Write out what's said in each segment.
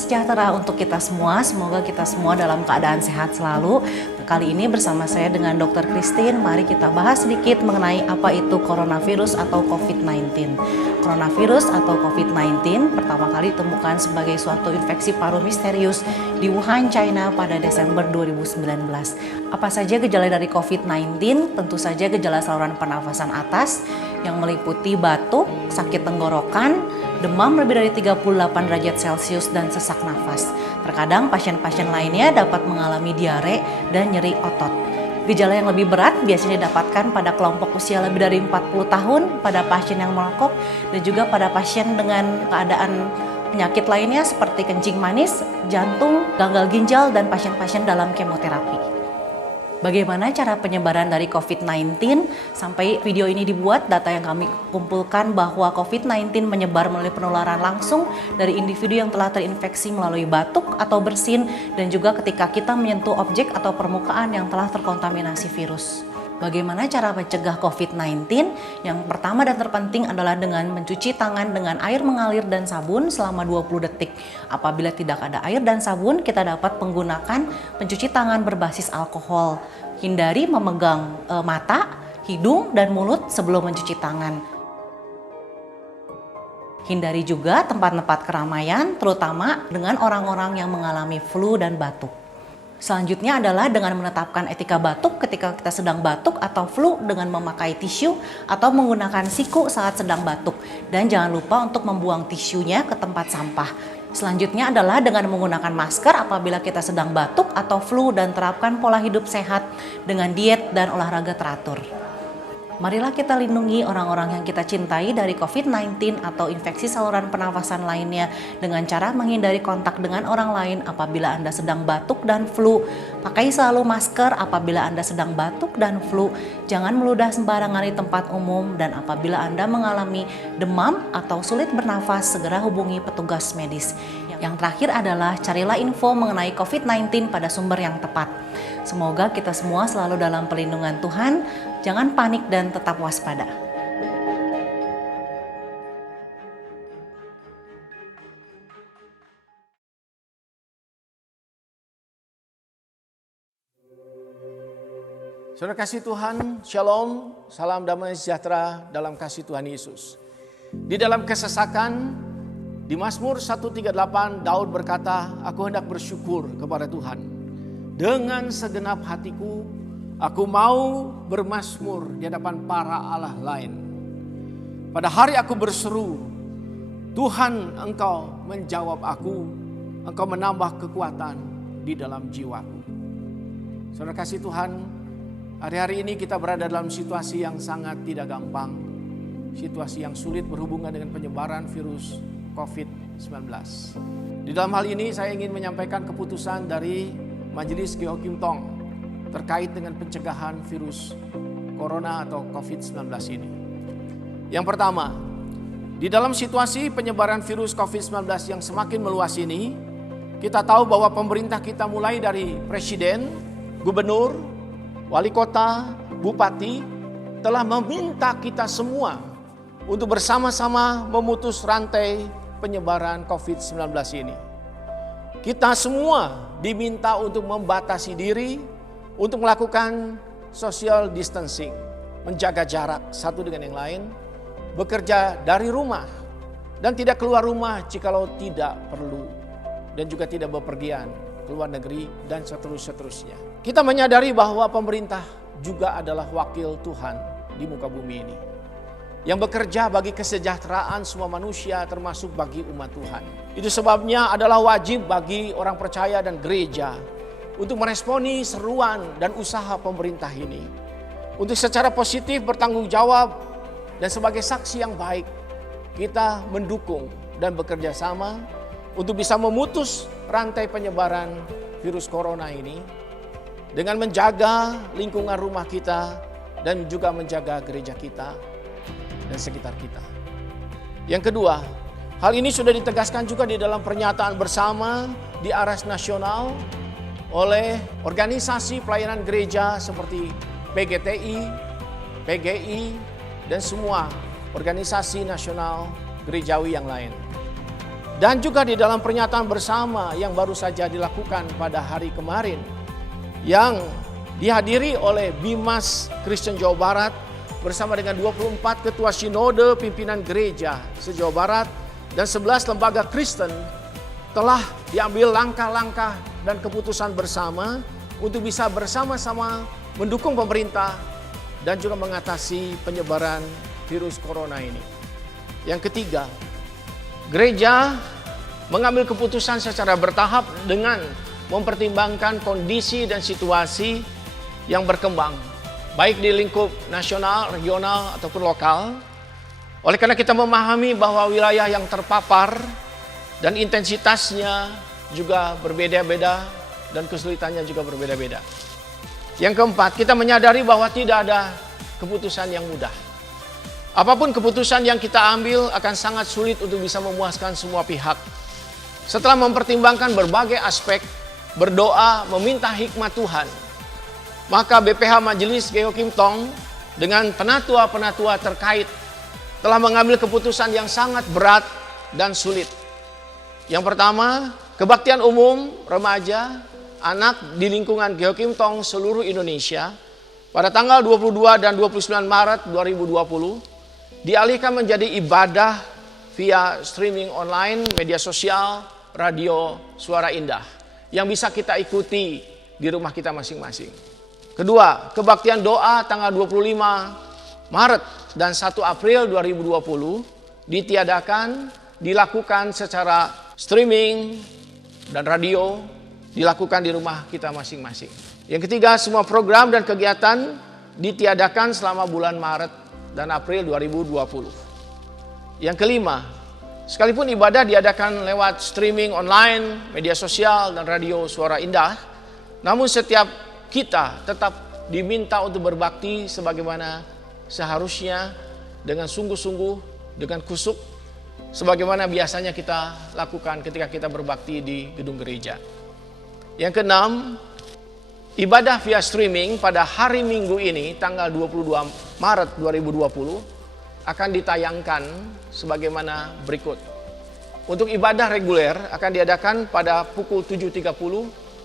sejahtera untuk kita semua. Semoga kita semua dalam keadaan sehat selalu. Kali ini bersama saya dengan Dr. Christine, mari kita bahas sedikit mengenai apa itu coronavirus atau COVID-19. Coronavirus atau COVID-19 pertama kali ditemukan sebagai suatu infeksi paru misterius di Wuhan, China pada Desember 2019. Apa saja gejala dari COVID-19? Tentu saja gejala saluran pernafasan atas yang meliputi batuk, sakit tenggorokan, demam lebih dari 38 derajat Celcius dan sesak nafas. Terkadang pasien-pasien lainnya dapat mengalami diare dan nyeri otot. Gejala yang lebih berat biasanya didapatkan pada kelompok usia lebih dari 40 tahun, pada pasien yang merokok, dan juga pada pasien dengan keadaan penyakit lainnya seperti kencing manis, jantung, gagal ginjal, dan pasien-pasien dalam kemoterapi. Bagaimana cara penyebaran dari COVID-19? Sampai video ini dibuat, data yang kami kumpulkan bahwa COVID-19 menyebar melalui penularan langsung dari individu yang telah terinfeksi melalui batuk atau bersin, dan juga ketika kita menyentuh objek atau permukaan yang telah terkontaminasi virus. Bagaimana cara mencegah COVID-19? Yang pertama dan terpenting adalah dengan mencuci tangan dengan air mengalir dan sabun selama 20 detik. Apabila tidak ada air dan sabun, kita dapat menggunakan pencuci tangan berbasis alkohol. Hindari memegang mata, hidung, dan mulut sebelum mencuci tangan. Hindari juga tempat-tempat keramaian, terutama dengan orang-orang yang mengalami flu dan batuk. Selanjutnya adalah dengan menetapkan etika batuk ketika kita sedang batuk atau flu dengan memakai tisu atau menggunakan siku saat sedang batuk. Dan jangan lupa untuk membuang tisunya ke tempat sampah. Selanjutnya adalah dengan menggunakan masker apabila kita sedang batuk atau flu dan terapkan pola hidup sehat dengan diet dan olahraga teratur. Marilah kita lindungi orang-orang yang kita cintai dari COVID-19 atau infeksi saluran pernafasan lainnya dengan cara menghindari kontak dengan orang lain apabila Anda sedang batuk dan flu. Pakai selalu masker apabila Anda sedang batuk dan flu. Jangan meludah sembarangan di tempat umum, dan apabila Anda mengalami demam atau sulit bernafas, segera hubungi petugas medis. Yang terakhir adalah carilah info mengenai COVID-19 pada sumber yang tepat. Semoga kita semua selalu dalam perlindungan Tuhan. Jangan panik dan tetap waspada. Saudara kasih Tuhan, Shalom, salam damai sejahtera dalam kasih Tuhan Yesus. Di dalam kesesakan, di Mazmur 138, Daud berkata, aku hendak bersyukur kepada Tuhan. Dengan segenap hatiku, aku mau bermazmur di hadapan para Allah lain. Pada hari aku berseru, Tuhan Engkau menjawab aku, Engkau menambah kekuatan di dalam jiwaku. Saudara kasih Tuhan, hari-hari ini kita berada dalam situasi yang sangat tidak gampang. Situasi yang sulit berhubungan dengan penyebaran virus COVID-19. Di dalam hal ini saya ingin menyampaikan keputusan dari Majelis Geo Kim Tong terkait dengan pencegahan virus corona atau COVID-19 ini. Yang pertama, di dalam situasi penyebaran virus COVID-19 yang semakin meluas ini, kita tahu bahwa pemerintah kita mulai dari presiden, gubernur, wali kota, bupati, telah meminta kita semua untuk bersama-sama memutus rantai penyebaran COVID-19 ini. Kita semua diminta untuk membatasi diri, untuk melakukan social distancing, menjaga jarak satu dengan yang lain, bekerja dari rumah, dan tidak keluar rumah jikalau tidak perlu, dan juga tidak bepergian ke luar negeri, dan seterusnya. Kita menyadari bahwa pemerintah juga adalah wakil Tuhan di muka bumi ini, yang bekerja bagi kesejahteraan semua manusia termasuk bagi umat Tuhan. Itu sebabnya adalah wajib bagi orang percaya dan gereja untuk meresponi seruan dan usaha pemerintah ini. Untuk secara positif bertanggung jawab dan sebagai saksi yang baik, kita mendukung dan bekerja sama untuk bisa memutus rantai penyebaran virus corona ini dengan menjaga lingkungan rumah kita dan juga menjaga gereja kita dan sekitar kita. Yang kedua, hal ini sudah ditegaskan juga di dalam pernyataan bersama di Aras Nasional oleh organisasi pelayanan gereja seperti PGTI, PGI, dan semua organisasi nasional gerejawi yang lain. Dan juga di dalam pernyataan bersama yang baru saja dilakukan pada hari kemarin, yang dihadiri oleh Bimas Kristen Jawa Barat bersama dengan 24 ketua sinode pimpinan gereja se-Jawa Barat dan 11 lembaga Kristen, telah diambil langkah-langkah dan keputusan bersama untuk bisa bersama-sama mendukung pemerintah dan juga mengatasi penyebaran virus corona ini. Yang ketiga, gereja mengambil keputusan secara bertahap dengan mempertimbangkan kondisi dan situasi yang berkembang, baik di lingkup nasional, regional, ataupun lokal. Oleh karena kita memahami bahwa wilayah yang terpapar dan intensitasnya juga berbeda-beda dan kesulitannya juga berbeda-beda. Yang keempat, kita menyadari bahwa tidak ada keputusan yang mudah. Apapun keputusan yang kita ambil akan sangat sulit untuk bisa memuaskan semua pihak. Setelah mempertimbangkan berbagai aspek, berdoa, meminta hikmat Tuhan, maka BPH Majelis Geo Kim Tong dengan penatua-penatua terkait telah mengambil keputusan yang sangat berat dan sulit. Yang pertama, kebaktian umum remaja, anak di lingkungan Geo Kim Tong seluruh Indonesia pada tanggal 22 dan 29 Maret 2020 dialihkan menjadi ibadah via streaming online, media sosial, radio, Suara Indah yang bisa kita ikuti di rumah kita masing-masing. Kedua, kebaktian doa tanggal 25 Maret dan 1 April 2020 dilakukan secara streaming dan radio, dilakukan di rumah kita masing-masing. Yang ketiga, semua program dan kegiatan ditiadakan selama bulan Maret dan April 2020. Yang kelima, sekalipun ibadah diadakan lewat streaming online, media sosial, dan radio Suara Indah, namun setiap kita tetap diminta untuk berbakti sebagaimana seharusnya, dengan sungguh-sungguh, dengan kusuk, sebagaimana biasanya kita lakukan ketika kita berbakti di gedung gereja. Yang keenam, ibadah via streaming pada hari Minggu ini, tanggal 22 Maret 2020, akan ditayangkan sebagaimana berikut. Untuk ibadah reguler akan diadakan pada pukul 7.30,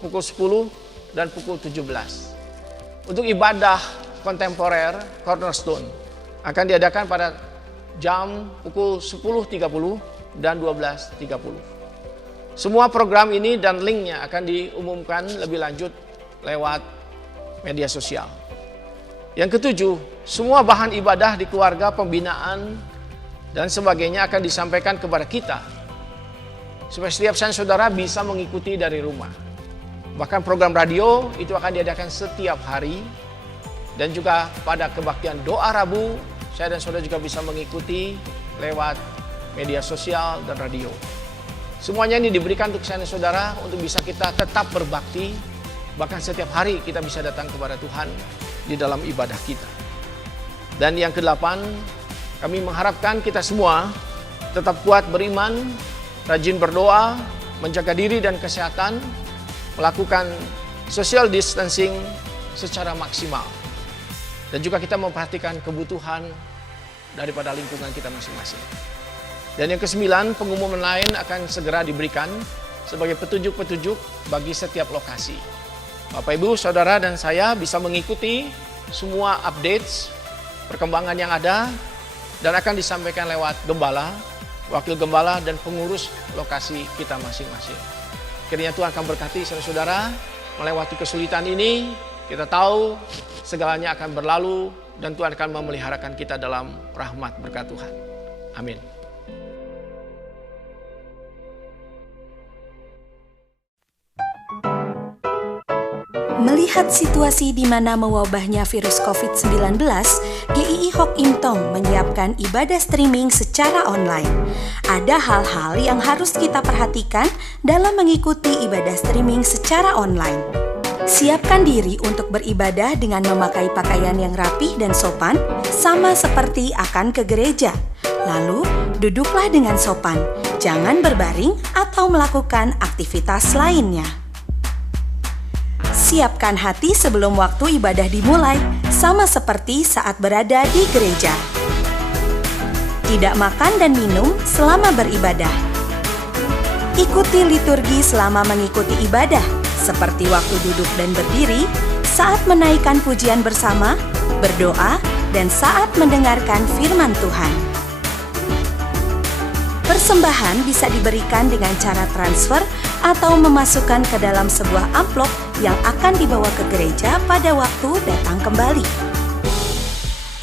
pukul 10, dan pukul 17. Untuk ibadah kontemporer Cornerstone akan diadakan pada jam pukul 10.30 dan 12.30. Semua program ini dan linknya akan diumumkan lebih lanjut lewat media sosial. Yang ketujuh, semua bahan ibadah di keluarga, pembinaan, dan sebagainya akan disampaikan kepada kita, supaya setiap saudara bisa mengikuti dari rumah. Bahkan program radio itu akan diadakan setiap hari, dan juga pada kebaktian doa Rabu, saya dan saudara juga bisa mengikuti lewat media sosial dan radio. Semuanya ini diberikan untuk saya dan saudara untuk bisa kita tetap berbakti, bahkan setiap hari kita bisa datang kepada Tuhan di dalam ibadah kita. Dan yang kedelapan, kami mengharapkan kita semua tetap kuat beriman, rajin berdoa, menjaga diri dan kesehatan, melakukan social distancing secara maksimal. Dan juga kita memperhatikan kebutuhan daripada lingkungan kita masing-masing. Dan yang kesembilan, pengumuman lain akan segera diberikan sebagai petunjuk-petunjuk bagi setiap lokasi. Bapak, Ibu, Saudara, dan saya bisa mengikuti semua updates, perkembangan yang ada, dan akan disampaikan lewat gembala, wakil gembala, dan pengurus lokasi kita masing-masing. Kiranya Tuhan akan berkati saudara-saudara melewati kesulitan ini. Kita tahu segalanya akan berlalu dan Tuhan akan memeliharakan kita dalam rahmat berkat Tuhan. Amin. Melihat situasi di mana mewabahnya virus COVID-19, GII Hok Im Tong menyiapkan ibadah streaming secara online. Ada hal-hal yang harus kita perhatikan dalam mengikuti ibadah streaming secara online. Siapkan diri untuk beribadah dengan memakai pakaian yang rapih dan sopan, sama seperti akan ke gereja. Lalu, duduklah dengan sopan, jangan berbaring atau melakukan aktivitas lainnya. Siapkan hati sebelum waktu ibadah dimulai, sama seperti saat berada di gereja. Tidak makan dan minum selama beribadah. Ikuti liturgi selama mengikuti ibadah, seperti waktu duduk dan berdiri, saat menaikkan pujian bersama, berdoa, dan saat mendengarkan firman Tuhan. Persembahan bisa diberikan dengan cara transfer atau memasukkan ke dalam sebuah amplop yang akan dibawa ke gereja pada waktu datang kembali.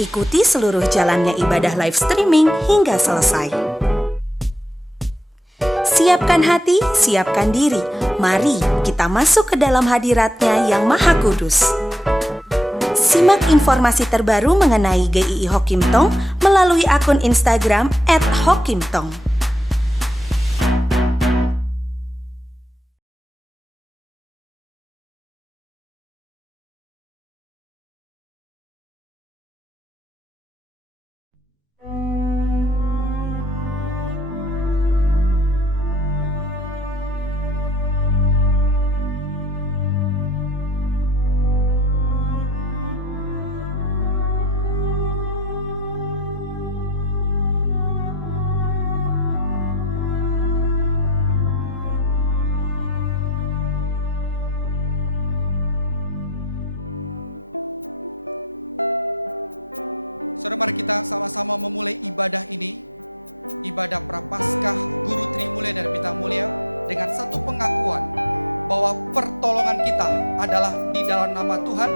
Ikuti seluruh jalannya ibadah live streaming hingga selesai. Siapkan hati, siapkan diri. Mari kita masuk ke dalam hadirat-Nya yang Maha Kudus. Simak informasi terbaru mengenai GII Hock Kim Tong melalui akun Instagram @hockimtong. Saudara, mari kita sama-sama memulai ibadah ini, ibadah Prapaskah Guru Trimulya dan Pita Mulia, dengan satu pengakuan bahwa pertolongan kita adalah di dalam nama Tuhan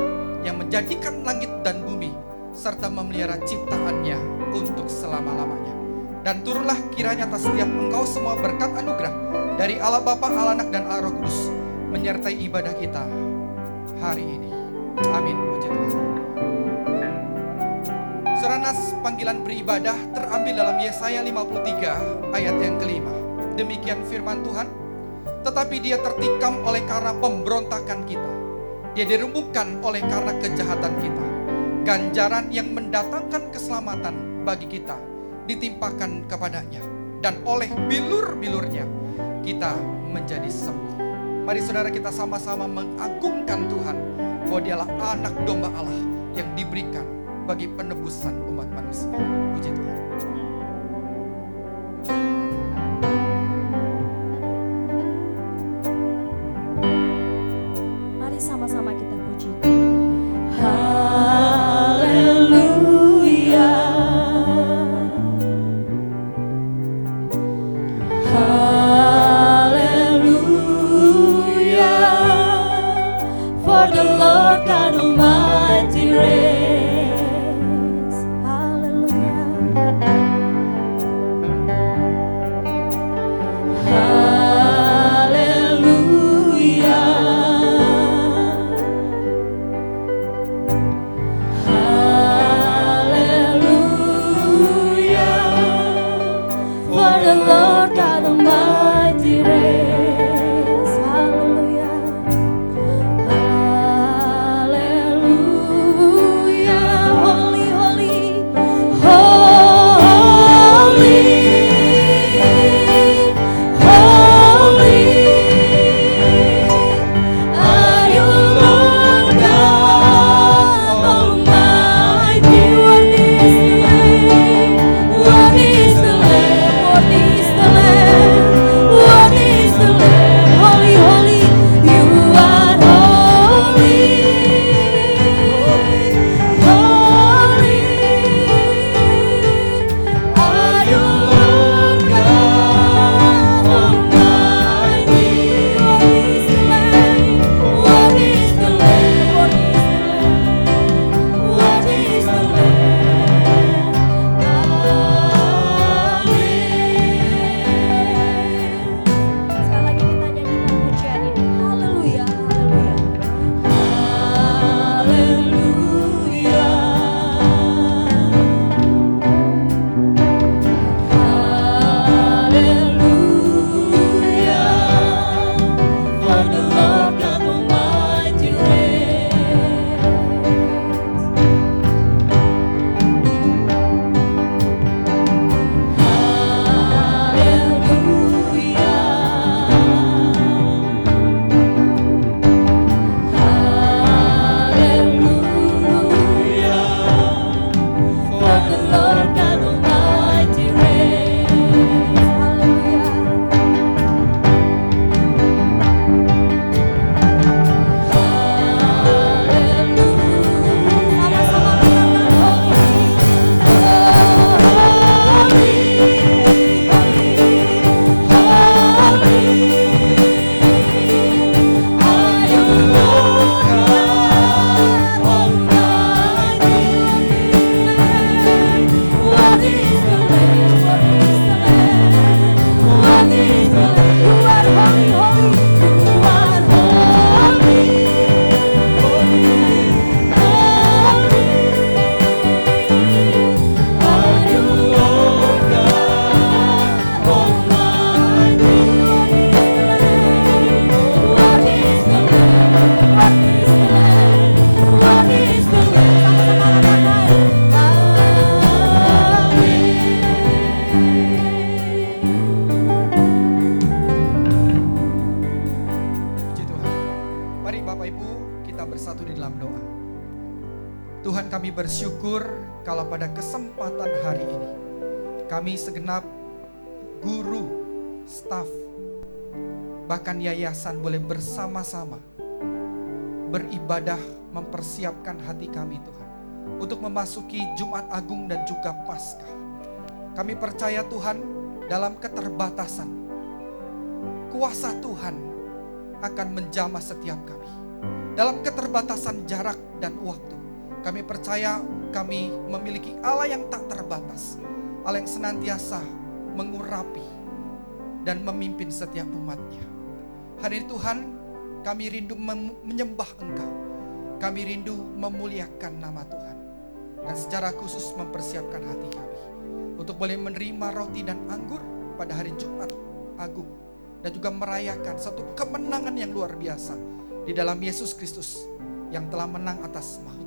yang menjadikan langit dan bumi serta memelihara ciptaannya untuk selama-lamanya. Dan turunlah kiranya atas setiap engkau semua berkat anugerah dari Allah Bapa, Allah Anak, dan Allah Roh Kudus menyertai ibadah kita hari ini. Amin. Puji Tuhan. Nas panggilan beribadah terambil dalam Yesaya 53 ayat yang kelima. Demikian firman Tuhan, tetapi dia tertikam oleh karena pemberontakan kita, dia diremukkan oleh karena kejahatan kita. Ganjaran yang mendatangkan keselamatan bagi kita ditimpakan kepadanya, dan oleh bilur-bilurnya kita menjadi sembuh. Mari saudara, kita sama-sama mengagungkan Tuhan bahwa dialah anak domba Allah yang diberikan bagi penebusan umat manusia. Puji Tuhan. Mari sama-sama kita puji. Haleluya, haleluya, for the Lord God Almighty reigns. bersyukur kalau pada kesempatan hari ini kami segenap guru, staf, bahkan yayasan boleh bersama-sama beribadah mempersiapkan hati kami Tuhan untuk memasuki Jumat Agung dan juga Paskah. Kami percaya Tuhan dalam keterbatasan kuasa Tuhan akan menjamah setiap kami. Dalam keterbatasan jarak dan waktu, kami percaya kami memiliki Allah yang tak terbatas. Allah yang senantiasa mengurapi dan memimpin setiap umatnya. Hari ini Tuhan, kami rindu menyembah Engkau. Kami rindu memuliakan nama Tuhan. Dan secara khusus mempersiapkan hati kami untuk boleh menerima roti dan anggur pada hari Jumat Agung. Dan juga merayakan satu kemenangan yang luar biasa di dalam Yesus Kristus yang telah menang atas maut.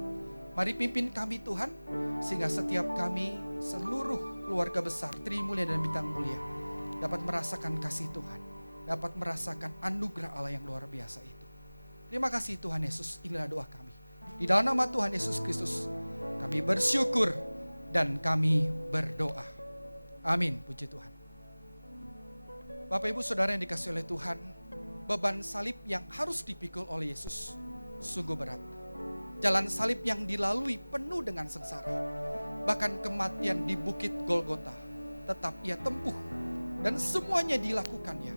Mari pimpin kami Tuhan, sehingga setiap kami, seluruh keluarga besar Tri Mulia dan Bintang Mulia dapat merasakan kasih Tuhan, dapat merasakan anugerah Allah yang luar biasa itu. Terima kasih Tuhan Yesus, inilah doa kami. Di dalam nama Tuhan Yesus Kristus, kami bersyukur dan kami berdoa. Amin, puji Tuhan. Bapak Ibu Saudara yang dikasihi oleh Tuhan, beban salib yang harus dipikul oleh Yesus sungguh berat. Jalan salib yang dilalui penuh dengan sengsara. Bahkan kematian di bukit Golgota tetap ia tempuh. Dan semuanya dilakukannya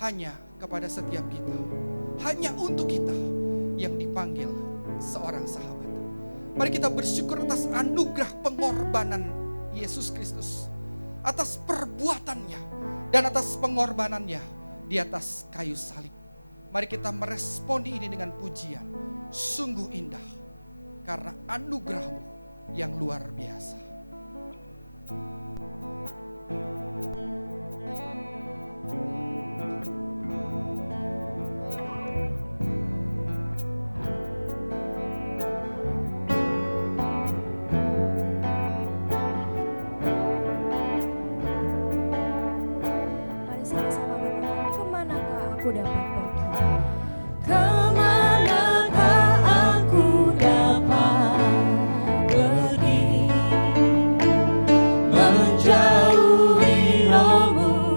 hanya kepada setiap kita. Hanya untuk kita yang dipanggil seorang sahabat. Mari kita bersyukur atas anugerah pengorbanan Yesus Kristus. Atas perbuatannya dan atas pengorbanannya di atas kayu salib. Mari kita meresponi ini dengan pujian. Sungguh indah karena anugerah-Mu yang luar biasa. Mari sama-sama katakan, kemanakah aku dapat pergi? Kemanakah aku dapat pergi, menjauhi rohmu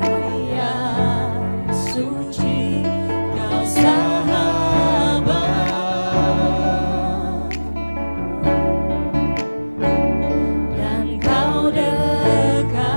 yang suci, Kau sahabat, dan Kau dekat.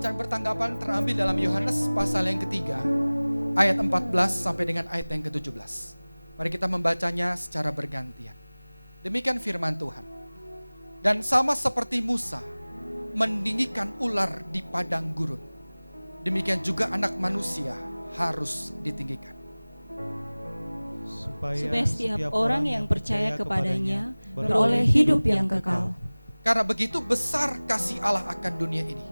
Pembacaan bertanggapan terambil dalam Yohanes pasal yang ketiga, ayat 14 sampai dengan ayat yang ke-17. Mari kita membacanya secara bergantian. Demikian firman Tuhan. Dan sama seperti Musa meninggikan ular di padang gurun, demikian juga anak manusia harus ditinggikan. supaya setiap orang yang percaya kepadanya beroleh hidup yang kekal. Karena begitu besar kasih Allah akan dunia ini,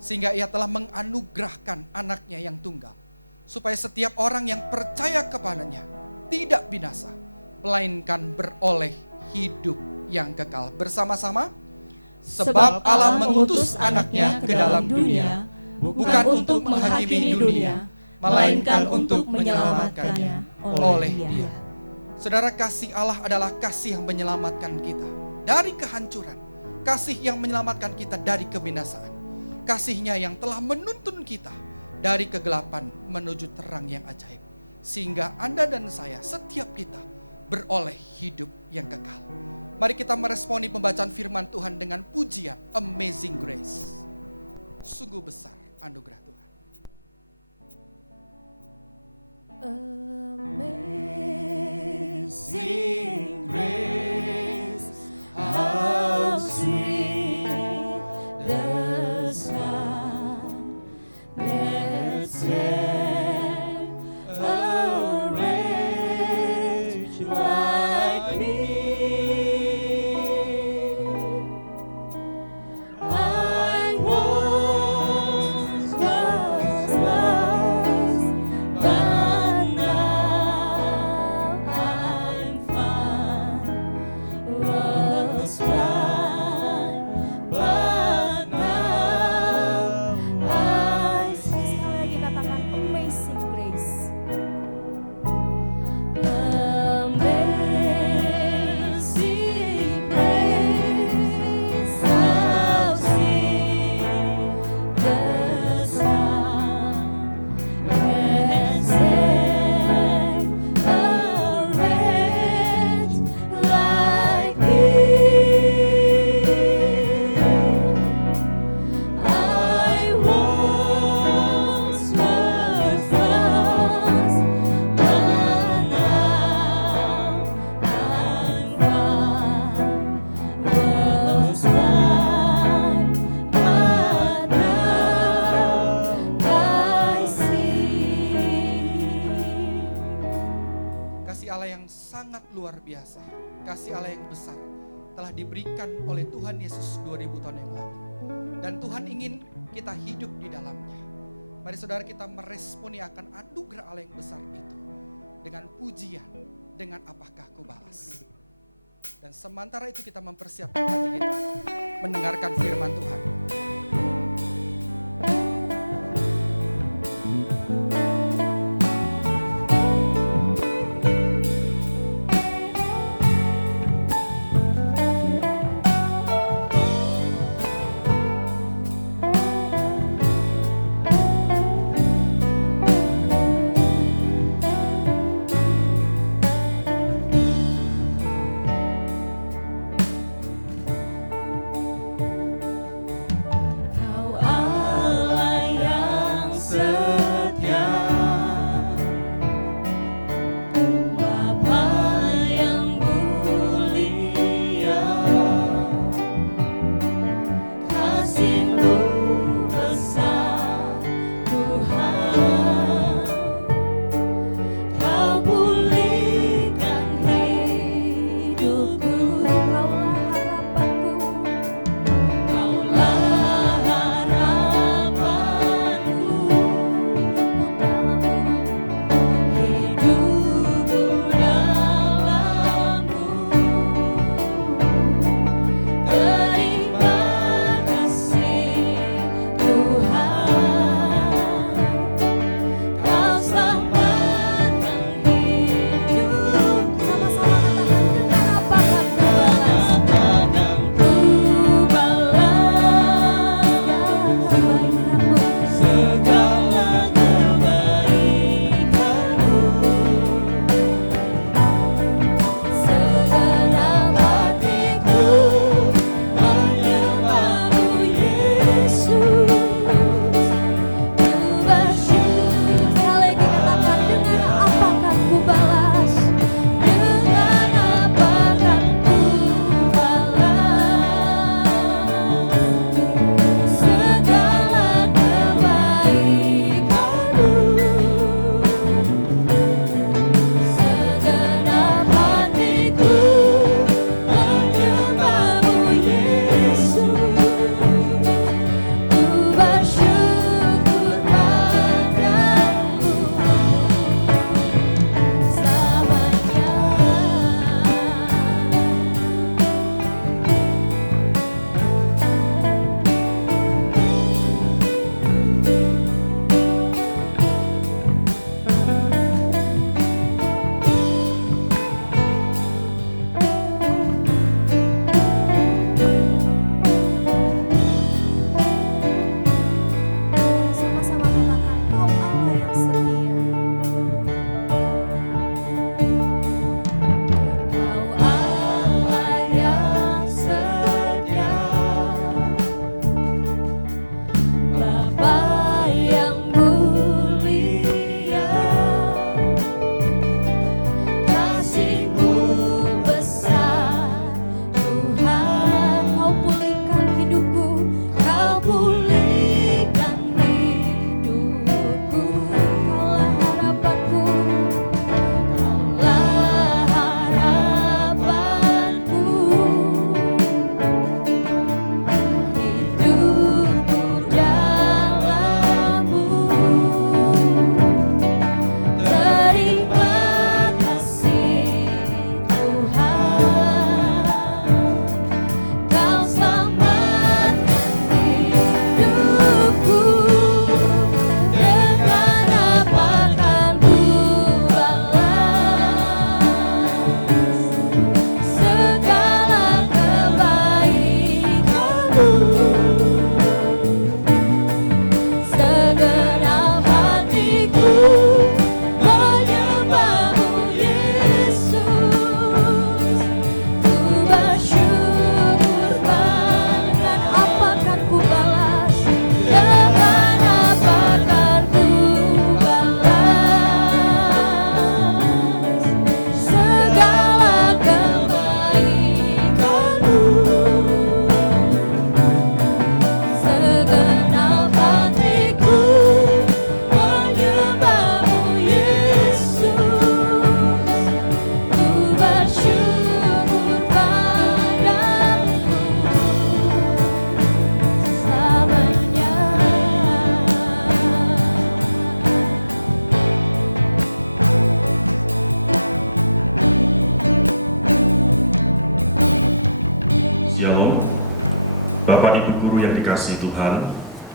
sehingga ia telah menganugerahkan anaknya yang tunggal, supaya setiap orang yang percaya kepadanya tidak binasa, melainkan beroleh hidup yang kekal. Bersama-sama, sebab Allah mengutus anaknya ke dalam dunia, bukan untuk menghakimi dunia, melainkan untuk menyelamatkannya oleh Dia. Saudara, kasih Allah adalah kasih yang menyelamatkan kita dari kehancuran, kasih yang menyelamatkan kita dari kebinasaan, kasihnya yang telah menuntun kita dari kegelapan menuju terang yang ajaib, sehingga Anda dan saya, setiap kita beroleh hidup yang kekal. Mari kita meresponi pembacaan firman Tuhan dengan pujian Amazing Grace. Sungguh besar anugerah Tuhan. Amazing grace, how sweet the sound that saved a wretch like me. I once was lost, but now I'm found. Was blind, but now I see. Sekali lagi katakan Amazing Grace. Amazing grace, how sweet the sound that saved a wretch like me. I once was lost, but now I'm found. Was blind, but now I see. Kasih Allah yang sangat luar biasa, kasih Allah yang besar telah diberikan oleh Tuhan Yesus 2000 tahun yang lalu. Dan Tuhan ingin kita hidup di dalamnya. Mari saudara, kita meresponi akan anugerah Allah yang besar itu dengan pujian, dengan apakah ku balas. Dan sementara itu kita mempersiapkan hati kita mendengarkan firman Tuhan.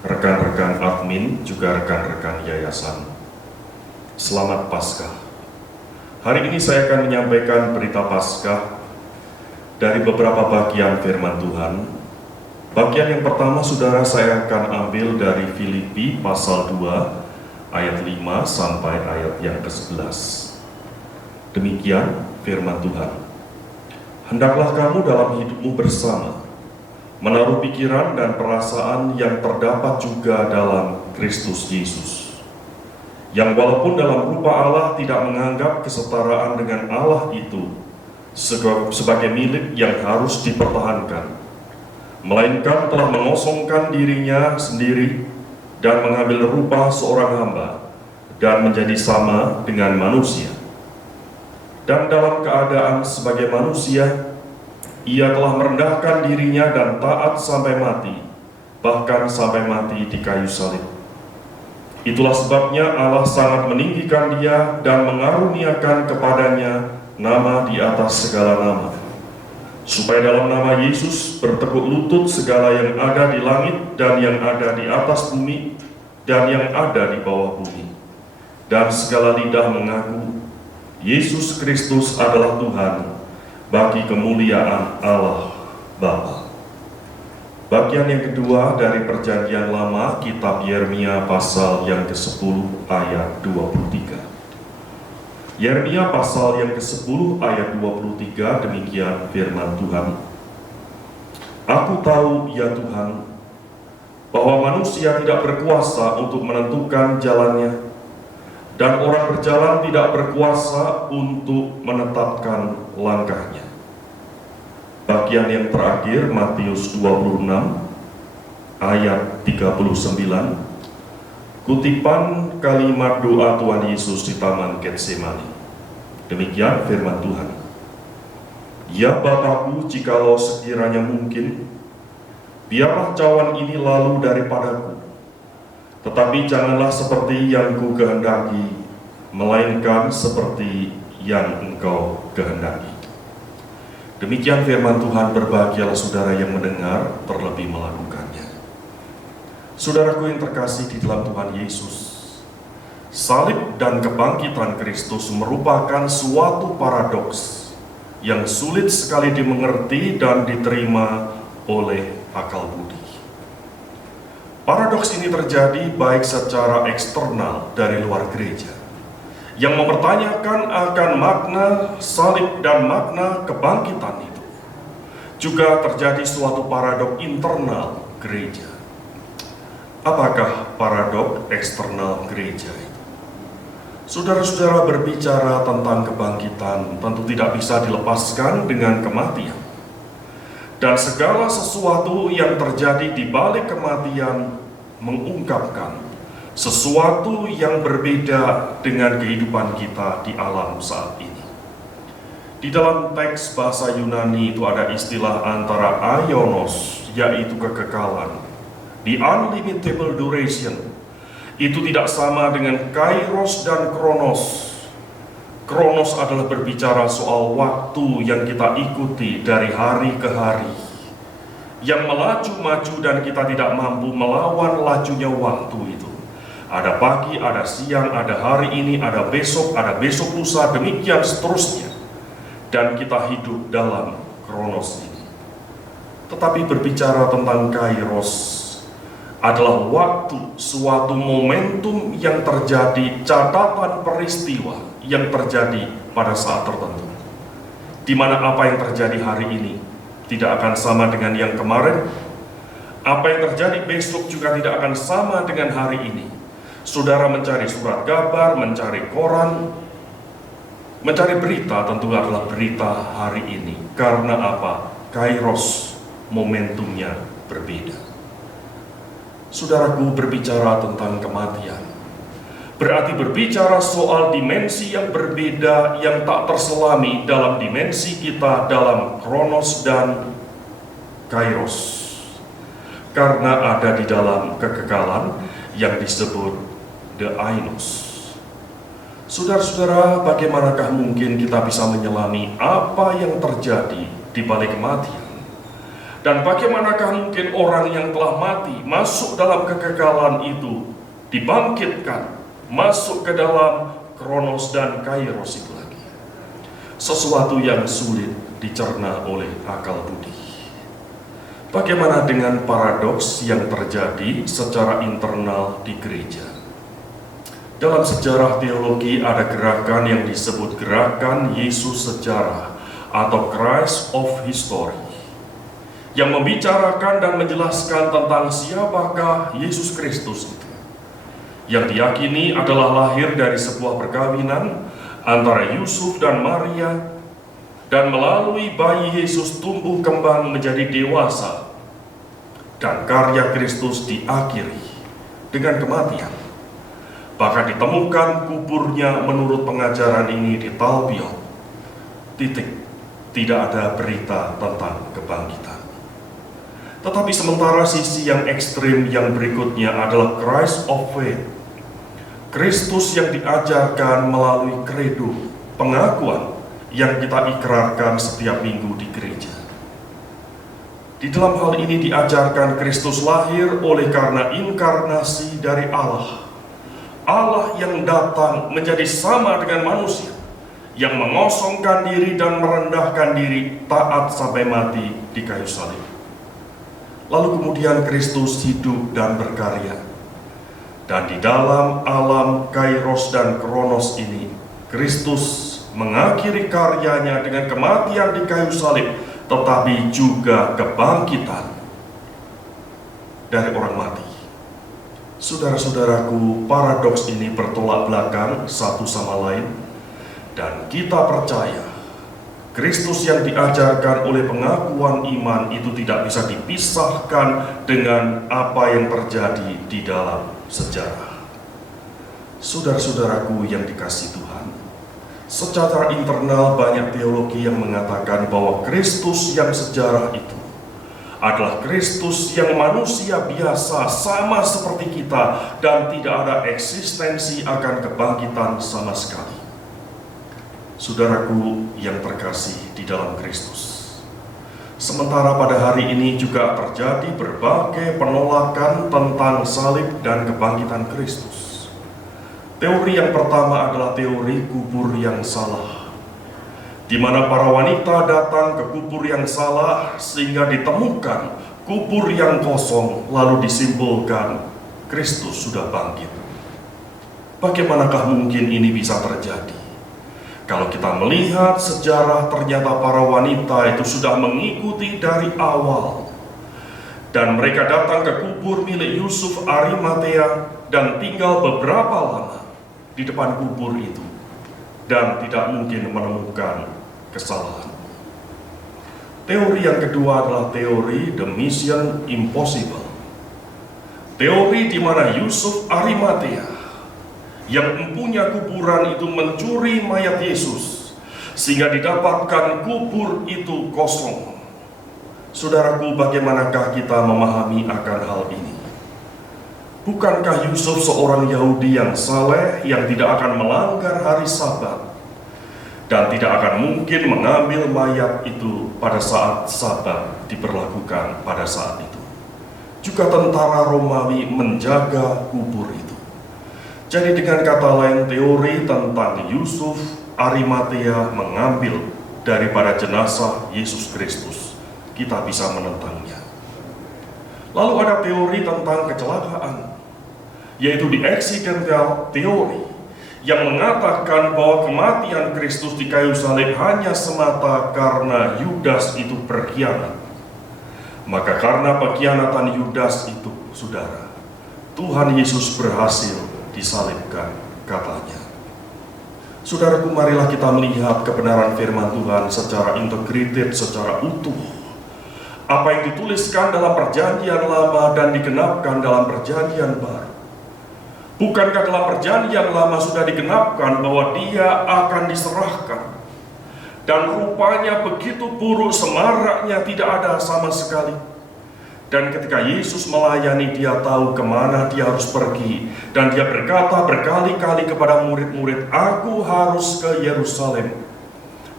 rekan-rekan admin, juga rekan-rekan yayasan. Selamat Paskah. Hari ini saya akan menyampaikan berita Paskah dari beberapa bagian firman Tuhan. Bagian yang pertama, saudara, saya akan ambil dari Filipi pasal 2 ayat 5 sampai ayat yang ke-11. Demikian firman Tuhan. Hendaklah kamu dalam hidupmu bersama menaruh pikiran dan perasaan yang terdapat juga dalam Kristus Yesus, yang walaupun dalam rupa Allah tidak menganggap kesetaraan dengan Allah itu sebagai milik yang harus dipertahankan, melainkan telah mengosongkan dirinya sendiri dan mengambil rupa seorang hamba dan menjadi sama dengan manusia. Dan dalam keadaan sebagai manusia, ia telah merendahkan dirinya dan taat sampai mati, bahkan sampai mati di kayu salib. Itulah sebabnya Allah sangat meninggikan dia dan mengaruniakan kepadanya nama di atas segala nama, supaya dalam nama Yesus bertekuk lutut segala yang ada di langit dan yang ada di atas bumi dan yang ada di bawah bumi, dan segala lidah mengaku Yesus Kristus adalah Tuhan, bagi kemuliaan Allah Bapa. Bagian yang kedua dari Perjanjian Lama, kitab Yeremia pasal yang ke-10 ayat 23. Yeremia pasal yang ke-10 ayat 23, demikian firman Tuhan. Aku tahu, ya Tuhan, bahwa manusia tidak berkuasa untuk menentukan jalannya, dan orang berjalan tidak berkuasa untuk menetapkan langkahnya. Bagian yang terakhir, Matius 26 ayat 39, kutipan kalimat doa Tuhan Yesus di Taman Getsemani. Demikian firman Tuhan. Ya Bapakku, jikalau sekiranya mungkin, biarlah cawan ini lalu daripadaku, tetapi janganlah seperti yang ku kehendaki, melainkan seperti yang Engkau kehendaki. Demikian firman Tuhan. Berbahagialah saudara yang mendengar, terlebih melakukannya. Saudaraku yang terkasih di dalam Tuhan Yesus, salib dan kebangkitan Kristus merupakan suatu paradoks yang sulit sekali dimengerti dan diterima oleh akal budi. Paradoks ini terjadi baik secara eksternal dari luar gereja, yang mempertanyakan akan makna salib dan makna kebangkitan itu. Juga terjadi suatu paradoks internal gereja. Apakah paradoks eksternal gereja itu? Saudara-saudara, berbicara tentang kebangkitan tentu tidak bisa dilepaskan dengan kematian. Dan segala sesuatu yang terjadi di balik kematian mengungkapkan sesuatu yang berbeda dengan kehidupan kita di alam saat ini. Di dalam teks bahasa Yunani itu ada istilah antara aionos, yaitu kekekalan, the unlimitable duration. Itu tidak sama dengan kairos dan kronos. Kronos adalah berbicara soal waktu yang kita ikuti dari hari ke hari, yang melaju-maju dan kita tidak mampu melawan lajunya waktu itu. Ada pagi, ada siang, ada hari ini, ada besok lusa, demikian seterusnya. Dan kita hidup dalam kronos ini. Tetapi berbicara tentang kairos adalah waktu, suatu momentum yang terjadi, catatan peristiwa yang terjadi pada saat tertentu, di mana apa yang terjadi hari ini tidak akan sama dengan yang kemarin, apa yang terjadi besok juga tidak akan sama dengan hari ini. Saudara mencari surat kabar, mencari koran, mencari berita, tentu adalah berita hari ini. Karena apa? Kairos, momentumnya berbeda. Saudaraku, berbicara tentang kematian berarti berbicara soal dimensi yang berbeda yang tak terselami dalam dimensi kita dalam kronos dan kairos, karena ada di dalam kekekalan yang disebut the ainos. Saudara-saudara, bagaimanakah mungkin kita bisa menyelami apa yang terjadi di balik kematian? Dan bagaimanakah mungkin orang yang telah mati masuk dalam kekekalan itu dibangkitkan, masuk ke dalam kronos dan kairos itu lagi? Sesuatu yang sulit dicerna oleh akal budi. Bagaimana dengan paradoks yang terjadi secara internal di gereja? Dalam sejarah teologi ada gerakan yang disebut gerakan Yesus sejarah atau Christ of History, yang membicarakan dan menjelaskan tentang siapakah Yesus Kristus itu, yang diyakini adalah lahir dari sebuah perkawinan antara Yusuf dan Maria, dan melalui bayi Yesus tumbuh kembang menjadi dewasa, dan karya Kristus diakhiri dengan kematian. Bahkan ditemukan kuburnya menurut pengajaran ini di Talpiot. Titik. Tidak ada berita tentang kebangkitan. Tetapi sementara sisi yang ekstrim yang berikutnya adalah Christ of Faith. Kristus yang diajarkan melalui kredo, pengakuan yang kita ikrarkan setiap minggu di gereja. Di dalam hal ini diajarkan Kristus lahir oleh karena inkarnasi dari Allah. Allah yang datang menjadi sama dengan manusia, yang mengosongkan diri dan merendahkan diri, taat sampai mati di kayu salib. Lalu kemudian Kristus hidup dan berkarya. Dan di dalam alam kairos dan kronos ini, Kristus mengakhiri karyanya dengan kematian di kayu salib, tetapi juga kebangkitan dari orang mati. Saudara-saudaraku, paradoks ini bertolak belakang satu sama lain, dan kita percaya Kristus yang diajarkan oleh pengakuan iman itu tidak bisa dipisahkan dengan apa yang terjadi di dalam sejarah. Saudara-saudaraku yang dikasihi Tuhan, secara internal banyak teologi yang mengatakan bahwa Kristus yang sejarah itu adalah Kristus yang manusia biasa sama seperti kita dan tidak ada eksistensi akan kebangkitan sama sekali. Saudaraku yang terkasih di dalam Kristus, sementara pada hari ini juga terjadi berbagai penolakan tentang salib dan kebangkitan Kristus. Teori yang pertama adalah teori kubur yang salah, di mana para wanita datang ke kubur yang salah sehingga ditemukan kubur yang kosong, lalu disimpulkan Kristus sudah bangkit. Bagaimanakah mungkin ini bisa terjadi? Kalau kita melihat sejarah, ternyata para wanita itu sudah mengikuti dari awal, dan mereka datang ke kubur milik Yusuf Arimatea dan tinggal beberapa lama di depan kubur itu, dan tidak mungkin menemukan kesalahan. Teori yang kedua adalah teori the mission impossible. Teori di mana Yusuf Arimatea yang mempunyai kuburan itu mencuri mayat Yesus sehingga didapatkan kubur itu kosong. Saudaraku, bagaimanakah kita memahami akan hal ini? Bukankah Yusuf seorang Yahudi yang saleh, yang tidak akan melanggar hari Sabat, dan tidak akan mungkin mengambil mayat itu pada saat Sabat diberlakukan pada saat itu? Juga tentara Romawi menjaga kubur itu. Jadi dengan kata lain, teori tentang Yusuf Arimatea mengambil daripada jenazah Yesus Kristus, kita bisa menentangnya. Lalu ada teori tentang kecelakaan, yaitu the accidental theory, yang mengatakan bahwa kematian Kristus di kayu salib hanya semata karena Yudas itu berkhianat. Maka karena pengkhianatan Yudas itu, saudara, Tuhan Yesus berhasil disalibkan, katanya. Saudaraku, marilah kita melihat kebenaran firman Tuhan secara integrated, secara utuh. Apa yang dituliskan dalam perjanjian lama dan digenapkan dalam perjanjian baru. Bukankah dalam perjanjian lama sudah digenapkan bahwa dia akan diserahkan, dan rupanya begitu buruk, semaraknya tidak ada sama sekali. Dan ketika Yesus melayani, dia tahu kemana dia harus pergi, dan dia berkata berkali-kali kepada murid-murid, "Aku harus ke Yerusalem.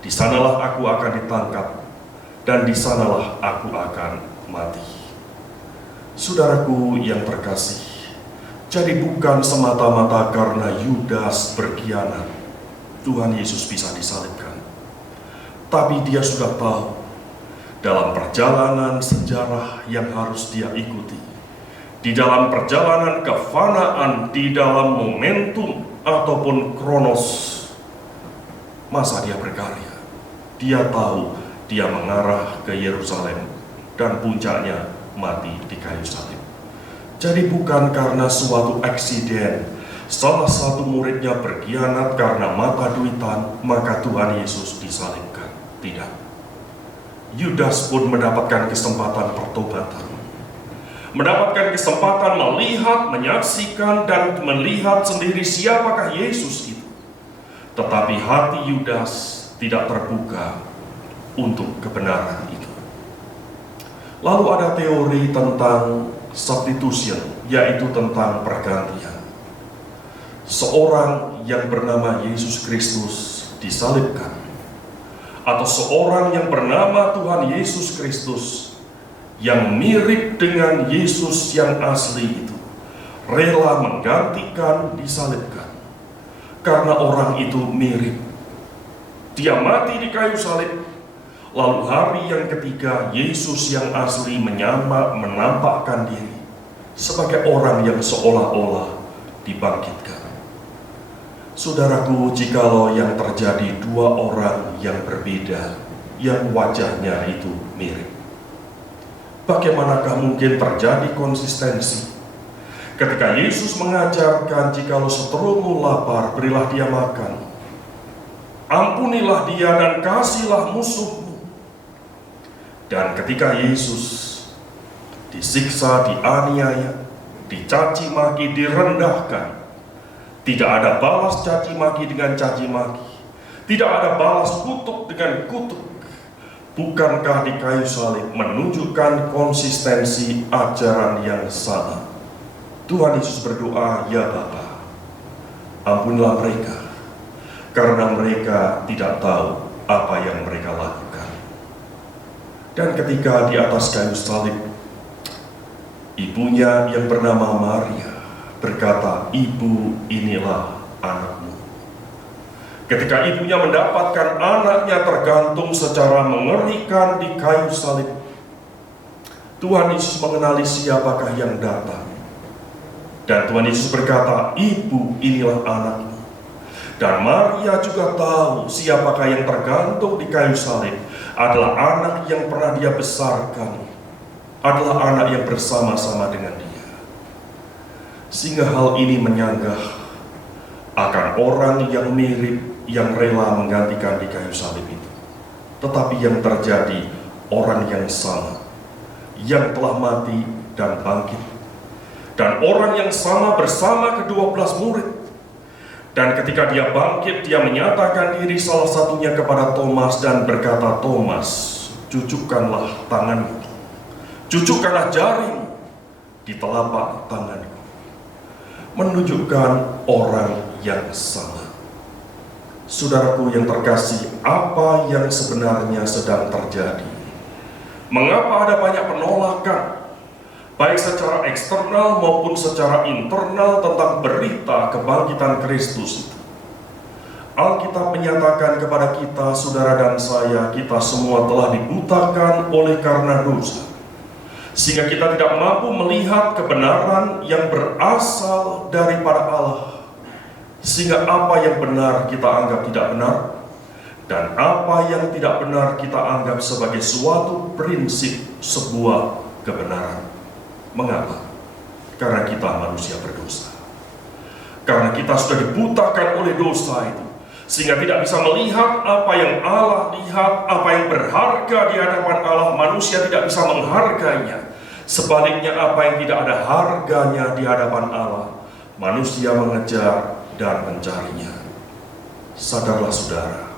Di sanalah aku akan ditangkap, dan di sanalah aku akan mati. Saudaraku yang terkasih, jadi bukan semata-mata karena Yudas berkhianat Tuhan Yesus bisa disalibkan. Tapi dia sudah tahu dalam perjalanan sejarah yang harus dia ikuti, di dalam perjalanan kefanaan, di dalam momentum ataupun kronos masa dia berkarya, dia tahu dia mengarah ke Yerusalem dan puncaknya mati di kayu salib. Jadi bukan karena suatu eksiden, salah satu muridnya berkhianat karena mata duitan, maka Tuhan Yesus disalibkan. Tidak. Yudas pun mendapatkan kesempatan pertobatan, mendapatkan kesempatan melihat, menyaksikan, dan melihat sendiri siapakah Yesus itu. Tetapi hati Yudas tidak terbuka untuk kebenaran itu. Lalu ada teori tentang substitution, yaitu tentang pergantian. Seorang yang bernama Yesus Kristus disalibkan, atau seorang yang bernama Tuhan Yesus Kristus yang mirip dengan Yesus yang asli itu rela menggantikan disalibkan karena orang itu mirip. Dia mati di kayu salib, lalu hari yang ketiga Yesus yang asli menampakkan diri sebagai orang yang seolah-olah dibangkitkan. Saudaraku, jikalau yang terjadi dua orang yang berbeda, yang wajahnya itu mirip, bagaimanakah mungkin terjadi konsistensi? Ketika Yesus mengajarkan, jikalau seterumu lapar, berilah dia makan, ampunilah dia dan kasihlah musuhmu. Dan ketika Yesus disiksa, dianiaya, dicaci maki, direndahkan, tidak ada balas caci maki dengan caci maki, tidak ada balas kutuk dengan kutuk. Bukankah di kayu salib menunjukkan konsistensi ajaran yang sama? Tuhan Yesus berdoa, ya Bapa, ampunilah mereka, karena mereka tidak tahu apa yang mereka lakukan. Dan ketika di atas kayu salib, ibunya yang bernama Maria berkata, "Ibu, inilah anakmu." Ketika ibunya mendapatkan anaknya tergantung secara mengerikan di kayu salib, Tuhan Yesus mengenali siapakah yang datang. Dan Tuhan Yesus berkata, "Ibu, inilah anakmu." Dan Maria juga tahu siapakah yang tergantung di kayu salib adalah anak yang pernah dia besarkan, adalah anak yang bersama-sama dengan dia. Sehingga hal ini menyanggah akan orang yang mirip, yang rela menggantikan di kayu salib itu. Tetapi yang terjadi, orang yang sama, yang telah mati dan bangkit. Dan orang yang sama bersama ke-12 murid. Dan ketika dia bangkit, dia menyatakan diri salah satunya kepada Thomas dan berkata, "Thomas, cucukkanlah tanganmu, cucukkanlah jarimu di telapak tanganmu." Menunjukkan orang yang sama. Saudaraku yang terkasih, apa yang sebenarnya sedang terjadi? Mengapa ada banyak penolakan, baik secara eksternal maupun secara internal tentang berita kebangkitan Kristus? Alkitab menyatakan kepada kita, saudara dan saya, kita semua telah dibutakan oleh karena dosa, sehingga kita tidak mampu melihat kebenaran yang berasal daripada Allah. Sehingga apa yang benar kita anggap tidak benar, dan apa yang tidak benar kita anggap sebagai suatu prinsip, sebuah kebenaran. Mengapa? Karena kita manusia berdosa. Karena kita sudah dibutakan oleh dosa itu, sehingga tidak bisa melihat apa yang Allah lihat, apa yang berharga di hadapan Allah. Manusia tidak bisa menghargainya. Sebaliknya, apa yang tidak ada harganya di hadapan Allah, manusia mengejar dan mencarinya. Sadarlah saudara,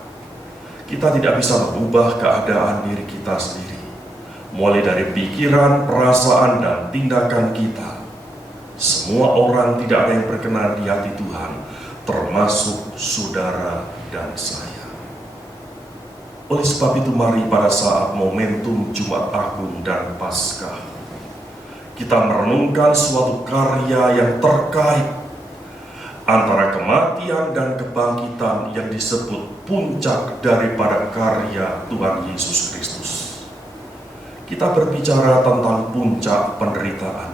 kita tidak bisa mengubah keadaan diri kita sendiri, mulai dari pikiran, perasaan, dan tindakan kita. Semua orang tidak ada yang berkenan di hati Tuhan, termasuk saudara dan saya. Oleh sebab itu mari pada saat momentum Jumat Agung dan Paskah, kita merenungkan suatu karya yang terkait antara kematian dan kebangkitan yang disebut puncak daripada karya Tuhan Yesus Kristus. Kita berbicara tentang puncak penderitaan.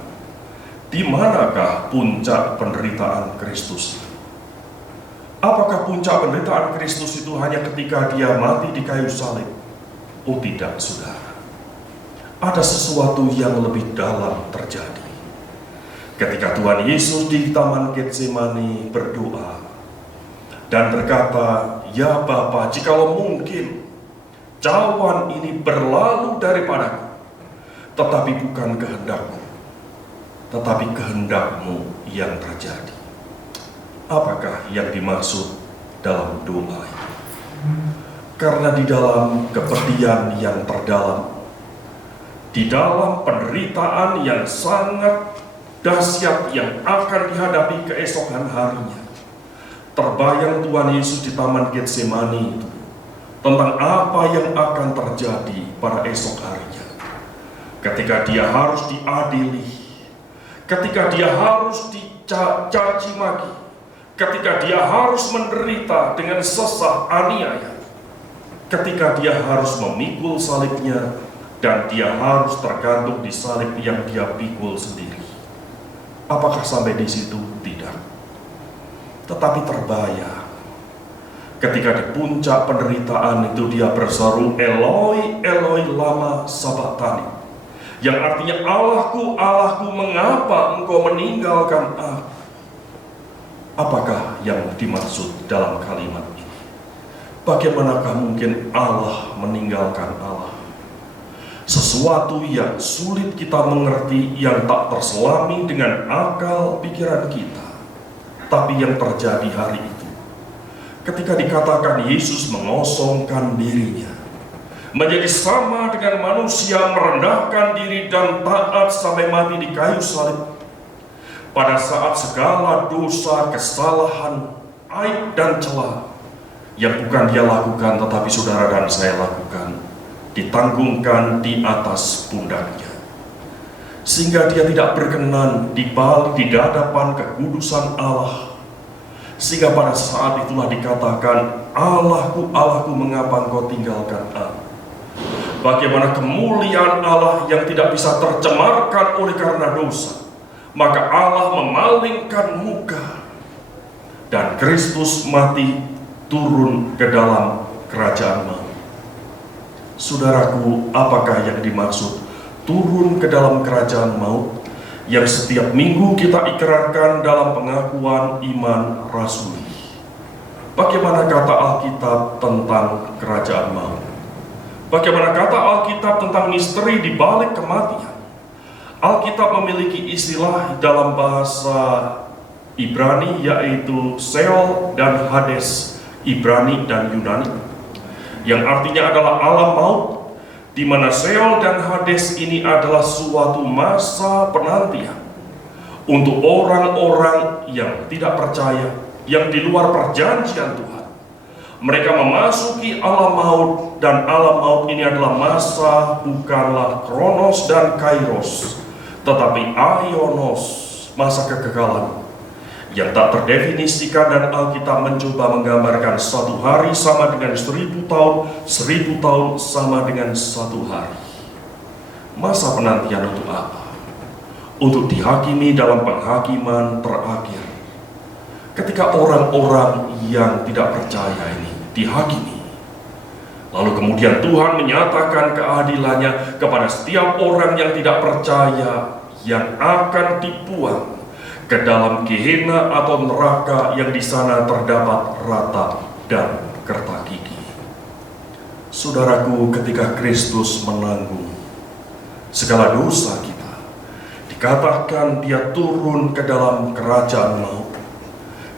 Di manakah puncak penderitaan Kristus? Apakah puncak penderitaan Kristus itu hanya ketika dia mati di kayu salib? Oh tidak, saudara. Ada sesuatu yang lebih dalam terjadi. Ketika Tuhan Yesus di Taman Getsemani berdoa dan berkata, "Ya Bapa, jikalau mungkin, cawan ini berlalu daripadaku, tetapi bukan kehendakku, tetapi kehendak-Mu yang terjadi." Apakah yang dimaksud dalam doa ini? Karena di dalam kepedihan yang terdalam, di dalam penderitaan yang sangat dahsyat yang akan dihadapi keesokan harinya, terbayang Tuhan Yesus di Taman Getsemani itu tentang apa yang akan terjadi pada esok harinya. Ketika dia harus diadili, ketika dia harus dicaci maki, ketika dia harus menderita dengan sesat aniaya, ketika dia harus memikul salibnya dan dia harus tergantung di salib yang dia pikul sendiri. Apakah sampai di situ? Tidak. Tetapi terbayang ketika di puncak penderitaan itu dia berseru, "Eloi, Eloi, lama sabachthani," yang artinya, "Allahku, Allahku, mengapa engkau meninggalkan aku?" Apakah yang dimaksud dalam kalimat ini? Bagaimanakah mungkin Allah meninggalkan Allah? Sesuatu yang sulit kita mengerti, yang tak terselami dengan akal pikiran kita. Tapi yang terjadi hari itu, ketika dikatakan Yesus mengosongkan dirinya, menjadi sama dengan manusia, merendahkan diri dan taat sampai mati di kayu salib. Pada saat segala dosa, kesalahan, aib dan celah yang bukan dia lakukan tetapi saudara dan saya lakukan, ditanggungkan di atas pundaknya, sehingga dia tidak berkenan di hadapan kekudusan Allah. Sehingga pada saat itulah dikatakan, "Allahku, Allahku, mengapa engkau tinggalkan aku?" Bagaimana kemuliaan Allah yang tidak bisa tercemarkan oleh karena dosa. Maka Allah memalingkan muka dan Kristus mati turun ke dalam kerajaan maut. Saudaraku, apakah yang dimaksud turun ke dalam kerajaan maut yang setiap minggu kita ikrarkan dalam pengakuan iman rasuli? Bagaimana kata Alkitab tentang kerajaan maut? Bagaimana kata Alkitab tentang misteri di balik kematian? Alkitab memiliki istilah dalam bahasa Ibrani, yaitu Sheol dan Hades, Ibrani dan Yunani, yang artinya adalah alam maut, di mana Sheol dan Hades ini adalah suatu masa penantian untuk orang-orang yang tidak percaya, yang di luar perjanjian Tuhan. Mereka memasuki alam maut, dan alam maut ini adalah masa bukanlah Kronos dan Kairos, tetapi Aionos, masa kekekalan yang tak terdefinisikan, dan Alkitab mencoba menggambarkan suatu hari sama dengan 1000 tahun, 1000 tahun sama dengan satu hari. Masa penantian untuk apa? Untuk dihakimi dalam penghakiman terakhir. Ketika orang-orang yang tidak percaya ini dihakimi, lalu kemudian Tuhan menyatakan keadilannya kepada setiap orang yang tidak percaya, yang akan dibuang ke dalam Gehenna atau neraka yang di sana terdapat rata dan kerta gigi. Saudaraku, ketika Kristus menanggung segala dosa kita, dikatakan dia turun ke dalam kerajaan maut.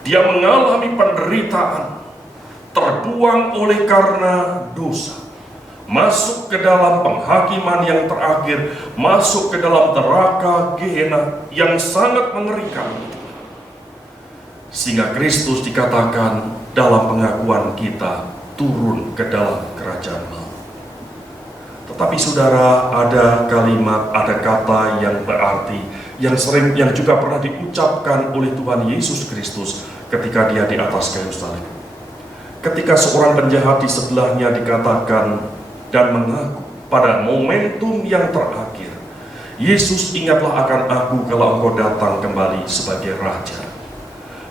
Dia mengalami penderitaan, terbuang oleh karena dosa, masuk ke dalam penghakiman yang terakhir, masuk ke dalam neraka Gehenna yang sangat mengerikan. Sehingga Kristus dikatakan dalam pengakuan kita turun ke dalam kerajaan kerajaan maut. Tetapi saudara, ada kalimat, ada kata yang berarti, yang juga pernah diucapkan oleh Tuhan Yesus Kristus ketika dia di atas kayu salib. Ketika seorang penjahat di sebelahnya dikatakan dan mengaku pada momentum yang terakhir, Yesus, ingatlah akan aku kalau engkau datang kembali sebagai Raja.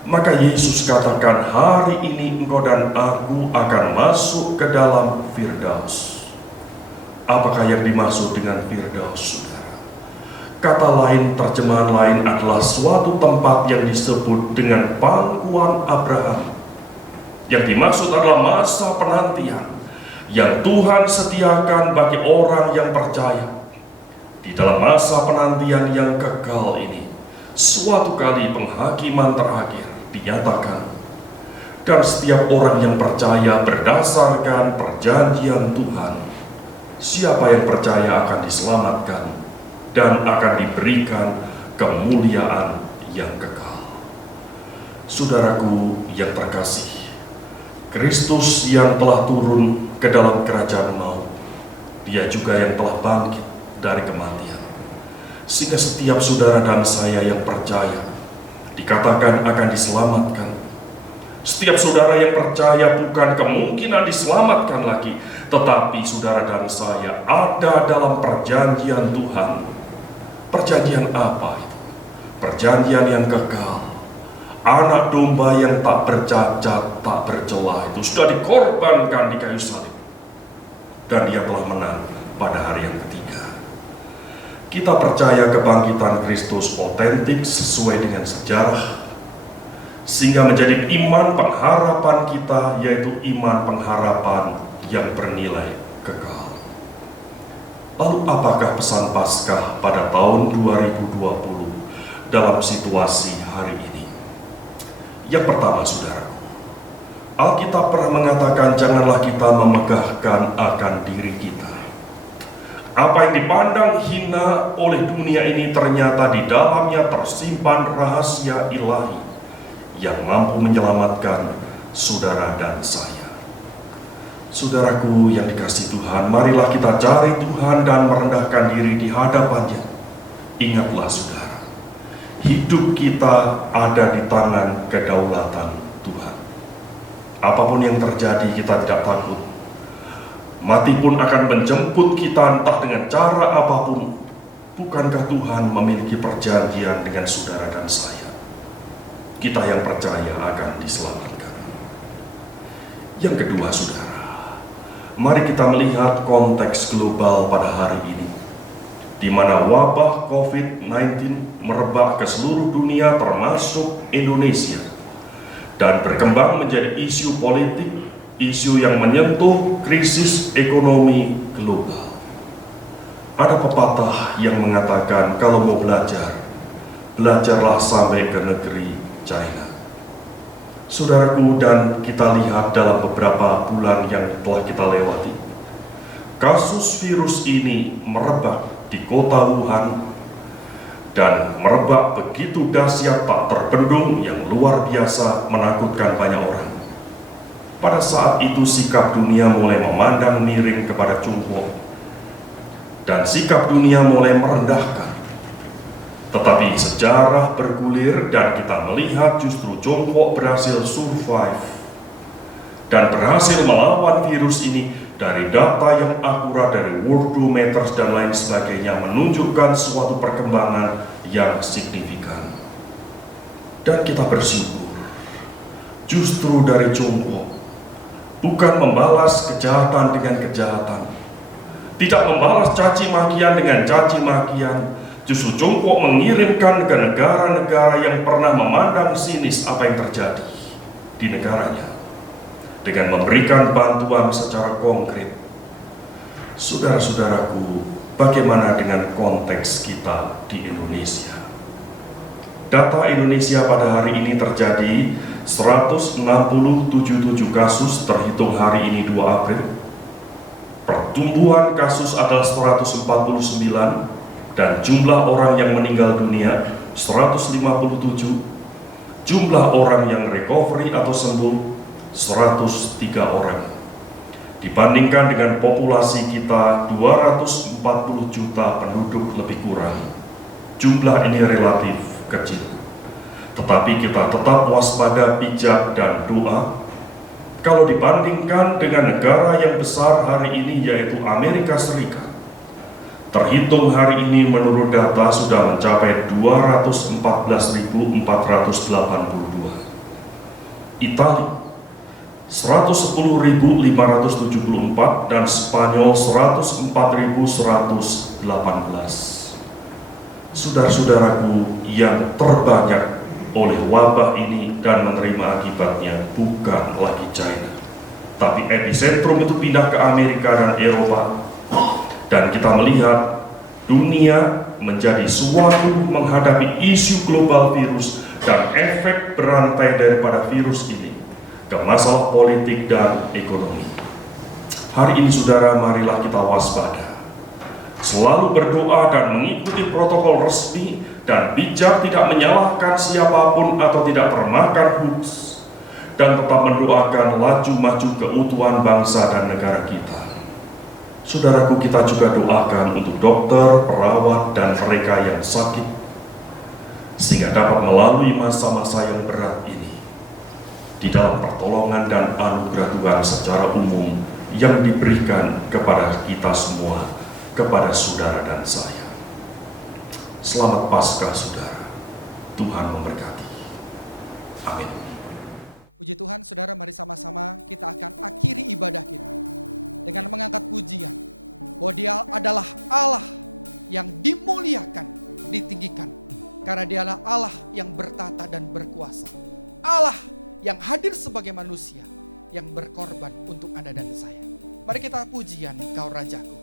Maka Yesus katakan, hari ini engkau dan aku akan masuk ke dalam Firdaus. Apakah yang dimaksud dengan Firdaus? Kata lain, terjemahan lain adalah suatu tempat yang disebut dengan pangkuan Abraham. Yang dimaksud adalah masa penantian yang Tuhan sediakan bagi orang yang percaya. Di dalam masa penantian yang kekal ini, suatu kali penghakiman terakhir dinyatakan, dan setiap orang yang percaya berdasarkan perjanjian Tuhan, siapa yang percaya akan diselamatkan dan akan diberikan kemuliaan yang kekal. Saudaraku yang terkasih, Kristus yang telah turun ke dalam kerajaan maut, Dia juga yang telah bangkit dari kematian, sehingga setiap saudara dan saya yang percaya dikatakan akan diselamatkan. Setiap saudara yang percaya bukan kemungkinan diselamatkan lagi, tetapi saudara dan saya ada dalam perjanjian Tuhan. Perjanjian apa? Perjanjian yang kekal. Anak domba yang tak bercacat, tak bercela itu sudah dikorbankan di kayu salib, dan Dia telah menang pada hari yang ketiga. Kita percaya kebangkitan Kristus otentik sesuai dengan sejarah, sehingga menjadi iman pengharapan kita, yaitu iman pengharapan yang bernilai kekal. Lalu apakah pesan Paskah pada tahun 2020 dalam situasi hari ini? Yang pertama, saudara, Alkitab pernah mengatakan janganlah kita memegahkan akan diri kita. Apa yang dipandang hina oleh dunia ini ternyata di dalamnya tersimpan rahasia ilahi yang mampu menyelamatkan saudara dan saya. Saudaraku yang dikasihi Tuhan, marilah kita cari Tuhan dan merendahkan diri di hadapan-Nya. Ingatlah saudara, hidup kita ada di tangan kedaulatan Tuhan. Apapun yang terjadi, kita tidak takut. Mati pun akan menjemput kita entah dengan cara apapun. Bukankah Tuhan memiliki perjanjian dengan saudara dan saya? Kita yang percaya akan diselamatkan. Yang kedua, saudara, mari kita melihat konteks global pada hari ini, di mana wabah COVID-19 merebak ke seluruh dunia termasuk Indonesia, dan berkembang menjadi isu politik, isu yang menyentuh krisis ekonomi global. Ada pepatah yang mengatakan kalau mau belajar, belajarlah sampai ke negeri China. Saudaraku, dan kita lihat dalam beberapa bulan yang telah kita lewati, kasus virus ini merebak di kota Wuhan, dan merebak begitu dahsyat tak terbendung yang luar biasa menakutkan banyak orang. Pada saat itu sikap dunia mulai memandang miring kepada Tiongkok, dan sikap dunia mulai merendahkan. Tetapi sejarah bergulir dan kita melihat justru Tiongkok berhasil survive dan berhasil melawan virus ini. Dari data yang akurat dari Worldometers dan lain sebagainya menunjukkan suatu perkembangan yang signifikan. Dan kita bersyukur, justru dari Tiongkok bukan membalas kejahatan dengan kejahatan, tidak membalas caci makian dengan caci makian. Justru Tiongkok mengirimkan ke negara-negara yang pernah memandang sinis apa yang terjadi di negaranya, dengan memberikan bantuan secara konkret. Saudara-saudaraku, bagaimana dengan konteks kita di Indonesia? Data Indonesia pada hari ini terjadi 167 kasus terhitung hari ini 2 April. Pertumbuhan kasus adalah 149 dan jumlah orang yang meninggal dunia 157. Jumlah orang yang recovery atau sembuh 103 orang. Dibandingkan dengan populasi kita 240 juta penduduk lebih kurang, jumlah ini relatif kecil. Tetapi kita tetap waspada, bijak, dan doa. Kalau dibandingkan dengan negara yang besar hari ini, yaitu Amerika Serikat, terhitung hari ini menurut data sudah mencapai 214.482. Italia 110.574 dan Spanyol 104.118. Saudara-saudaraku, yang terbanyak oleh wabah ini dan menerima akibatnya bukan lagi China, tapi epicentrum itu pindah ke Amerika dan Eropa. Dan kita melihat dunia menjadi suatu menghadapi isu global virus dan efek berantai daripada virus ini ke masalah politik dan ekonomi. Hari ini saudara, marilah kita waspada, selalu berdoa dan mengikuti protokol resmi, dan bijak tidak menyalahkan siapapun atau tidak termakan hoax, dan tetap mendoakan laju maju keutuhan bangsa dan negara kita. Saudaraku, kita juga doakan untuk dokter, perawat, dan mereka yang sakit, sehingga dapat melalui masa-masa yang berat ini di dalam pertolongan dan anugerah Tuhan secara umum yang diberikan kepada kita semua, kepada saudara dan saya. Selamat Paskah saudara, Tuhan memberkati. Amin. Puji Tuhan, saudara, mari sama-sama kita akan akhiri ibadah kita dengan mengangkat pujian bahwa Dia adalah Allah yang dimuliakan, ditinggikan, karena Dialah Allah yang bertata dan berkuasa, Allah yang hadir sebagai manusia, yang berkorban untuk Anda dan saya. Mari kita pujian Kau Rajaku.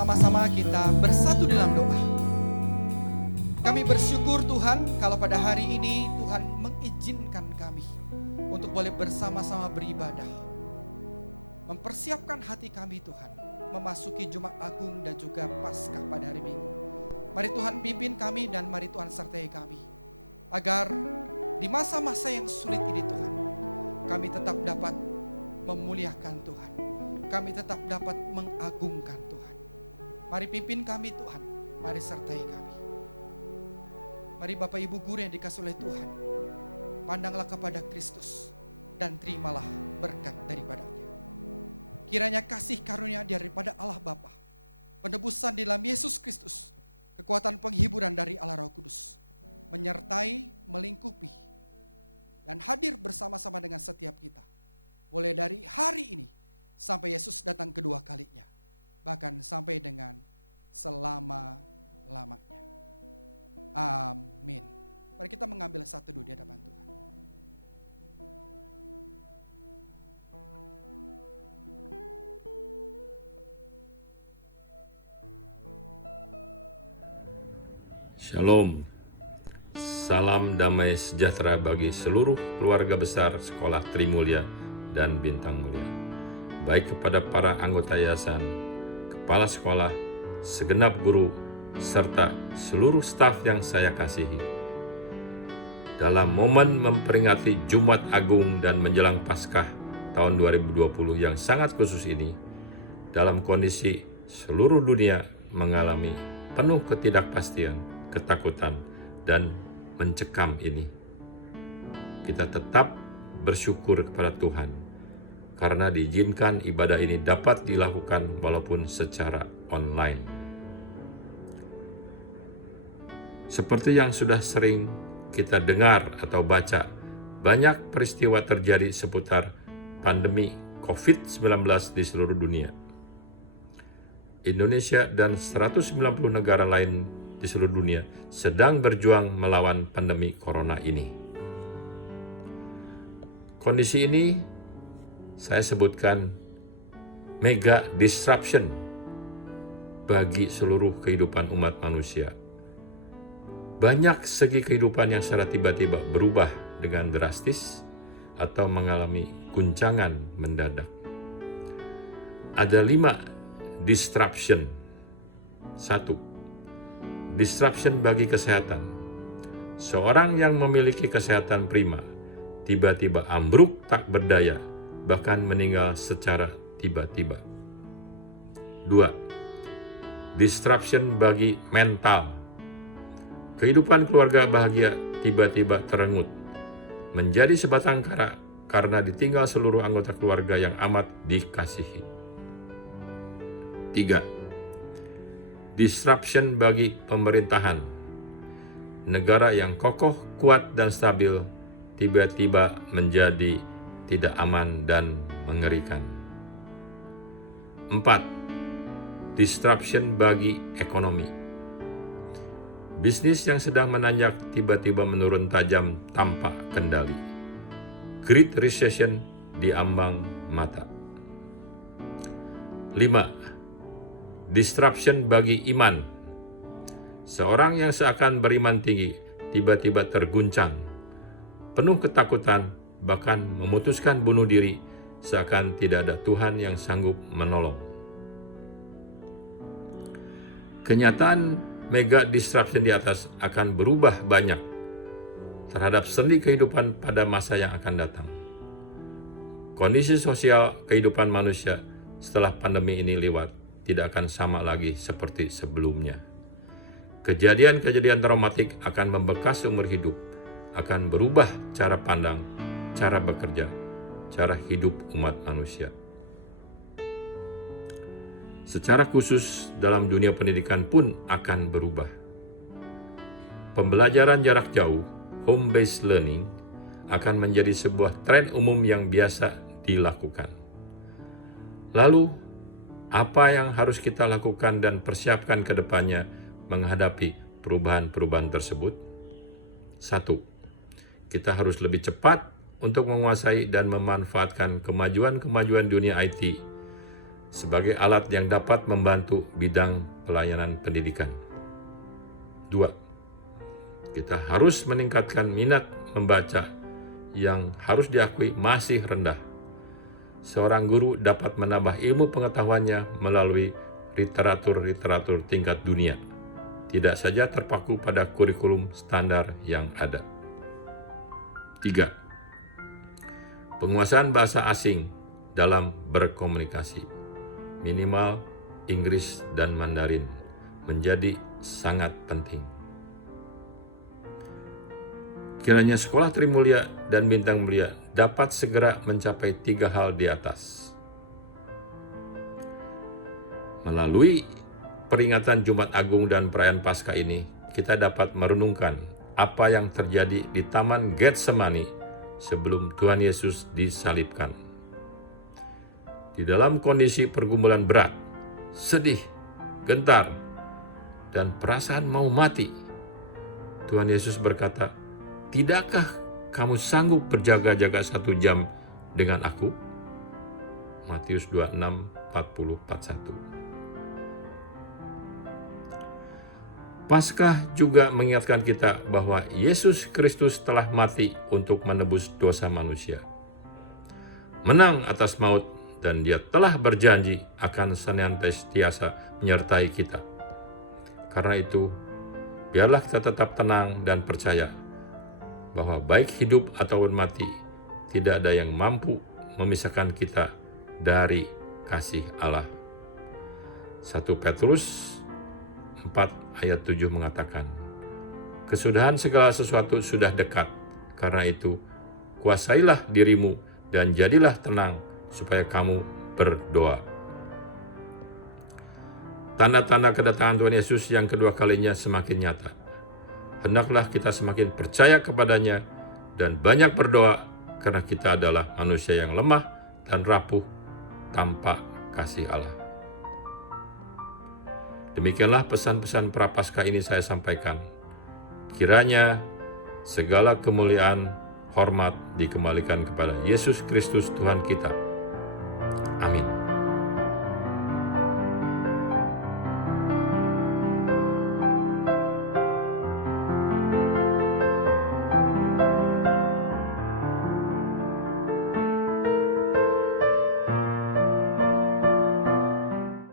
bersama-sama kita bersatu dalam doa. Kami bersyukur Tuhan kalau pada hari ini Tuhan mengizinkan kami untuk boleh bersama-sama beribadah. Mempersiapkan hati kami Tuhan, memasuki Jumat Agung dan juga Paskah pada hari Minggu. Mari Tuhan pimpin kami dan mari Tuhan sertai kami. Agar di masa-masa yang sulit ini Tuhan, kami tetap dapat memuliakan Tuhan. Kami tetap dapat mengagungkan Tuhan. Mari pimpin kami Tuhan, mari sertai kami. Mari Bapak Ibu guru yang dikasih oleh Tuhan, pandanglah kepada Kristus dan terimalah berkat daripadanya. Kiranya kasih karunia daripada Allah Bapa, penebusan di dalam Yesus Kristus, kekuatan penghiburan dari Allah Roh Kudus, menyertai, melingkupi, dan hadir bersama-sama dengan setiap kita. Mulai dari hari ini sampai Yesus datang kedua kalinya, bahkan sampai dengan selama-lamanya. Amin. Mari kita mengambil satu dulu di hadapan Tuhan. Shalom, salam damai sejahtera bagi seluruh keluarga besar Sekolah Trimulya dan Bintang Mulia. Baik kepada para anggota yayasan, kepala sekolah, segenap guru, serta seluruh staf yang saya kasihi. Dalam momen memperingati Jumat Agung dan menjelang Paskah tahun 2020 yang sangat khusus ini, dalam kondisi seluruh dunia mengalami penuh ketidakpastian, ketakutan, dan mencekam ini, kita tetap bersyukur kepada Tuhan karena diizinkan ibadah ini dapat dilakukan walaupun secara online. Seperti yang sudah sering kita dengar atau baca, banyak peristiwa terjadi seputar pandemi COVID-19 di seluruh dunia. Indonesia dan 190 negara lain di seluruh dunia sedang berjuang melawan pandemi corona ini. Kondisi ini saya sebutkan mega disruption bagi seluruh kehidupan umat manusia. Banyak segi kehidupan yang secara tiba-tiba berubah dengan drastis atau mengalami guncangan mendadak. Ada 5 disruption. 1. Disruption bagi kesehatan. Seorang yang memiliki kesehatan prima tiba-tiba ambruk tak berdaya, bahkan meninggal secara tiba-tiba. 2. Disruption bagi mental. Kehidupan keluarga bahagia tiba-tiba terengut, menjadi sebatang kara karena ditinggal seluruh anggota keluarga yang amat dikasihi. 3. Disruption bagi pemerintahan. Negara yang kokoh, kuat, dan stabil tiba-tiba menjadi tidak aman dan mengerikan. 4. Disruption bagi ekonomi. Bisnis yang sedang menanjak tiba-tiba menurun tajam tanpa kendali. Great Recession di ambang mata. 5. Disruption bagi iman. Seorang yang seakan beriman tinggi tiba-tiba terguncang, penuh ketakutan, bahkan memutuskan bunuh diri seakan tidak ada Tuhan yang sanggup menolong. Kenyataan mega disruption di atas akan berubah banyak terhadap sendi kehidupan pada masa yang akan datang. Kondisi sosial kehidupan manusia setelah pandemi ini lewat tidak akan sama lagi seperti sebelumnya. Kejadian-kejadian traumatik akan membekas seumur hidup, akan berubah cara pandang, cara bekerja, cara hidup umat manusia. Secara khusus dalam dunia pendidikan pun akan berubah. Pembelajaran jarak jauh, home-based learning, akan menjadi sebuah tren umum yang biasa dilakukan. Lalu, apa yang harus kita lakukan dan persiapkan ke depannya menghadapi perubahan-perubahan tersebut? 1. Kita harus lebih cepat untuk menguasai dan memanfaatkan kemajuan-kemajuan dunia IT sebagai alat yang dapat membantu bidang pelayanan pendidikan. 2. Kita harus meningkatkan minat membaca yang harus diakui masih rendah. Seorang guru dapat menambah ilmu pengetahuannya melalui literatur-literatur tingkat dunia, tidak saja terpaku pada kurikulum standar yang ada. 3. Penguasaan bahasa asing dalam berkomunikasi, minimal Inggris dan Mandarin, menjadi sangat penting. Kiranya Sekolah Trimulya dan Bintang Mulia dapat segera mencapai 3 hal di atas. Melalui peringatan Jumat Agung dan perayaan Paskah ini, kita dapat merenungkan apa yang terjadi di Taman Getsemani sebelum Tuhan Yesus disalibkan. Di dalam kondisi pergumulan berat, sedih, gentar, dan perasaan mau mati, Tuhan Yesus berkata, "Tidakkah kamu sanggup berjaga-jaga 1 jam dengan aku?" Matius 26, 40, 41. Paskah juga mengingatkan kita bahwa Yesus Kristus telah mati untuk menebus dosa manusia, menang atas maut, dan Dia telah berjanji akan senantiasa menyertai kita. Karena itu, biarlah kita tetap tenang dan percaya bahwa baik hidup ataupun mati, tidak ada yang mampu memisahkan kita dari kasih Allah. 1 Petrus 4 ayat 7 mengatakan, "Kesudahan segala sesuatu sudah dekat. Karena itu, kuasailah dirimu dan jadilah tenang supaya kamu berdoa." Tanda-tanda kedatangan Tuhan Yesus yang kedua kalinya semakin nyata. Hendaklah kita semakin percaya kepadanya dan banyak berdoa, karena kita adalah manusia yang lemah dan rapuh tanpa kasih Allah. Demikianlah pesan-pesan Prapaskah ini saya sampaikan. Kiranya segala kemuliaan, hormat dikembalikan kepada Yesus Kristus Tuhan kita. Amin.